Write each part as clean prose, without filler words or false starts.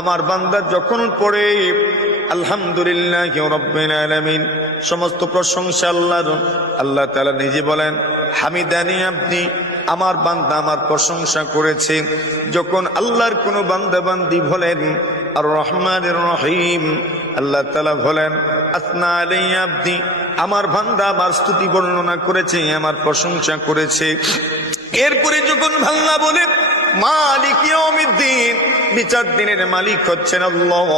আমার বান্দা যখন পড়ে আলহামদুলিল্লাহি রাব্বিল আলামিন, সমস্ত প্রশংসা আল্লাহর, আল্লাহ তাআলা নিজে বলেন হামিদানি আব্দি, আমার বান্দা আমার প্রশংসা করেছে। যখন আল্লাহর কোন বান্দা বান্দি বলেন আর রহমানির রহিম, আল্লাহ তাআলা বলেন আসনা আলাইয়া আব্দি, আমার বান্দা আমার স্তুতি বর্ণনা করেছে, আমার প্রশংসা করেছে। এরপরে যখন আল্লাহ বলেন মালিক ইয়াউমিদ্দিন, বিচার দিনের মালিক হচ্ছেন আল্লাহ,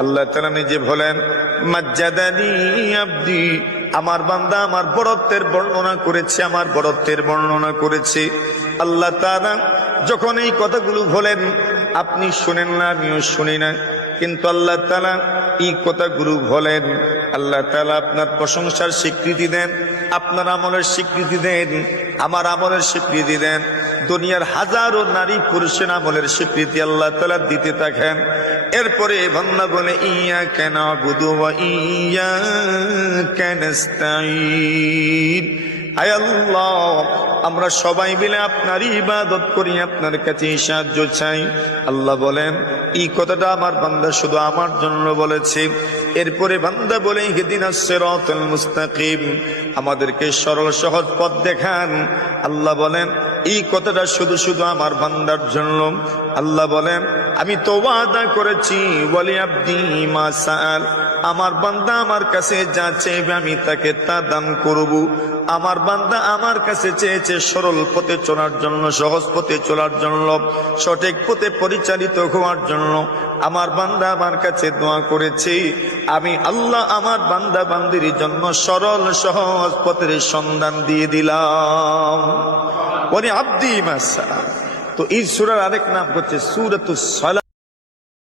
আল্লাহ তাআলা নিজে বলেন মাজ্জাদানি আব্দি, আমার বান্দা আমার বড়ত্বের বর্ণনা করেছে, আমার বড়ত্বের বর্ণনা করেছে। আল্লাহ তাআলা যখন এই কথাগুলো বলেন আপনি শুনেন না, আমিও শুনি না, কিন্তু আল্লাহ তাআলা এই কথাগুলো বলেন, আল্লাহ তাআলা আপনার প্রশংসার স্বীকৃতি দেন, আপনার আমলের স্বীকৃতি দেন, আমার আমলের স্বীকৃতি দেন, দুনিয়ার হাজারো নারী পুরুষের আমলের স্বীকৃতি আল্লাহ তাআলা দিতে থাকেন। এরপরে বান্দা বলে ইয়াকা না'বুদু ওয়া ইয়াকা নাস্তাঈন, আয় আল্লাহ আমরা সবাই মিলে আপনার ইবাদত করি, আপনার কাছে সাহায্য চাই। আল্লাহ বলেন এই কথাটা আমার বান্দা শুধু আমার জন্য বলেছে। এরপরে বান্দা বলে ইহদিনাস সিরাতাল মুস্তাকিম, আমাদেরকে সরল সহজ পথ দেখান। আল্লাহ বলেন এই কথাটা শুধু শুধু আমার বান্দার জন্য। আল্লাহ বলেন আমি তো ওয়াদা করেছি ওয়ালি আব্দি মা সাআল, আমার বান্দা আমার কাছে যা চাইবে আমি তাকে তা দান করব। আমার বান্দা আমার কাছে চেয়েছে সরল পথে চলার জন্য, সহজ পথে চলার জন্য, সঠিক পথে পরিচালিত হওয়ার জন্য। আমার বান্দা আমার কাছে দোয়া করেছে, আমি আল্লাহ আমার বান্দা বান্দির জন্য সরল সহজ পথের সন্ধান দিয়ে দিলাম। ওয়ালি আব্দি মা সাআল। তো এই সূরার আরেক নাম হচ্ছে সূরাতুস সালাত।